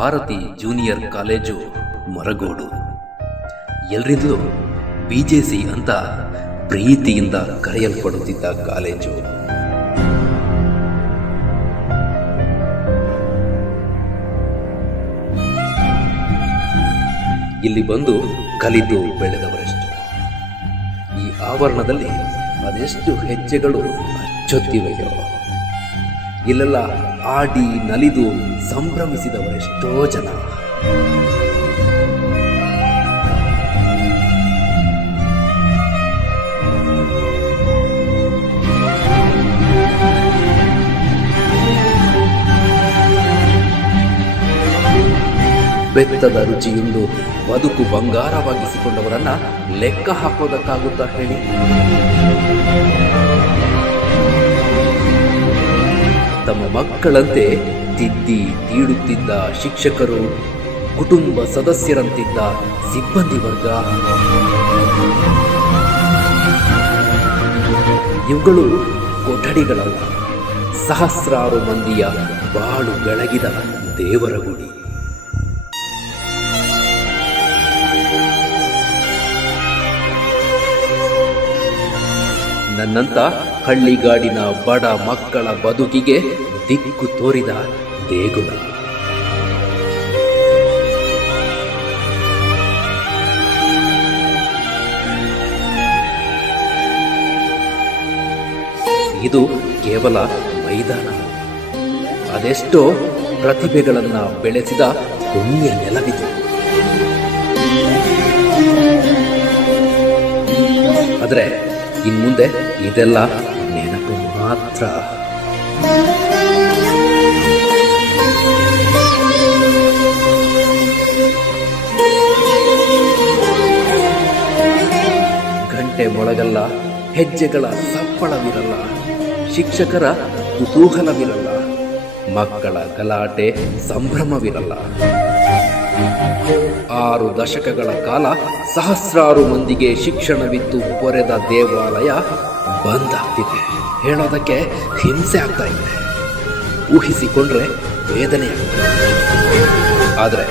Bharati junior college Maragodu. ಎಲ್ರಿಂದಲೂ B J C ಅಂತ ಪ್ರೀತಿಯಿಂದ ಕರೆಯಲ್ಪಡುತ್ತಿದ್ದ college. ಇಲ್ಲಿ ಬಂದು ಕಲಿತು ಬೆಳೆದವರೆಷ್ಟು. ಈ ಆವರಣದಲ್ಲಿ ಅದೆಷ್ಟು ಹೆಜ್ಜೆಗಳು ಅಚ್ಚೊತ್ತಿವೆಯೋ. ಇಲ್ಲೆಲ್ಲ ಆಡಿ ನಲಿದು ಸಂಭ್ರಮಿಸಿದವರೆಷ್ಟೋ ಜನ. ಬೆತ್ತದ ರುಚಿಯೊಂದು ಬದುಕು ಬಂಗಾರವಾಗಿಸಿಕೊಂಡವರನ್ನ ಲೆಕ್ಕ ಹಾಕೋದಕ್ಕಾಗುತ್ತಾ ಹೇಳಿ? ತಮ್ಮ ಮಕ್ಕಳಂತೆ ತಿದ್ದಿ ತೀಡುತ್ತಿದ್ದ ಶಿಕ್ಷಕರು, ಕುಟುಂಬ ಸದಸ್ಯರಂತಿದ್ದ ಸಿಬ್ಬಂದಿ ವರ್ಗ. ಇವುಗಳು ಕೊಠಡಿಗಳಲ್ಲ, ಸಹಸ್ರಾರು ಮಂದಿಯ ಬಾಳು ಬೆಳಗಿದ ದೇವರ ಗುಡಿ. ನನ್ನಂತ ಹಳ್ಳಿಗಾಡಿನ ಬಡ ಮಕ್ಕಳ ಬದುಕಿಗೆ ದಿಕ್ಕು ತೋರಿದ ದೇಗುಲ. ಇದು ಕೇವಲ ಮೈದಾನ. ಅದೆಷ್ಟೋ ಪ್ರತಿಭೆಗಳನ್ನ ಬೆಳೆಸಿದ ಪುಣ್ಯ ನೆಲವಿದು. ಆದರೆ ಇನ್ಮುಂದೆ ಇದೆಲ್ಲ ಮಾತ್ರ. ಗಂಟೆ ಮೊಳಗಲ್ಲ ಹೆಜ್ಜೆಗಳ ಸಪ್ಪಳವಿರಲ್ಲ ಶಿಕ್ಷಕರ ಕುತೂಹಲವಿರಲ್ಲ ಮಕ್ಕಳ ಗಲಾಟೆ ಸಂಭ್ರಮವಿರಲ್ಲ. ಆರು ದಶಕಗಳ ಕಾಲ ಸಹಸ್ರಾರು ಮಂದಿಗೆ ಶಿಕ್ಷಣವಿತ್ತು ಪೊರೆದ ದೇವಾಲಯ ಬಂದಾಗ್ತಿದೆ. ಹೇಳೋದಕ್ಕೆ ಹಿಂಸೆ ಆಗ್ತಾ ಇದೆ. ಊಹಿಸಿಕೊಂಡ್ರೆ ವೇದನೆ ಆಗ್ತದೆ. ಆದರೆ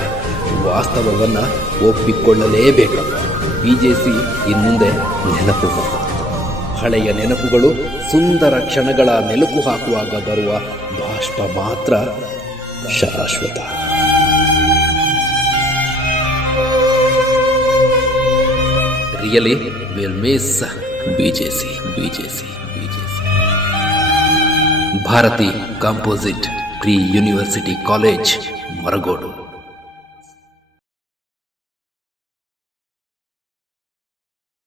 ವಾಸ್ತವವನ್ನು ಒಪ್ಪಿಕೊಳ್ಳಲೇಬೇಕು ಬಿ ಜೆ ಸಿ ಇನ್ನುಂದೆ ನೆನಪು ಹಳೆಯ ನೆನಪುಗಳು ಸುಂದರ ಕ್ಷಣಗಳ ನೆಲುಕು ಹಾಕುವಾಗ ಬರುವ ಬಾಷ್ಪ ಮಾತ್ರ ಶಾಶ್ವತ. really will miss BJC BJC BJC Bharathi composite pre university college Maragodu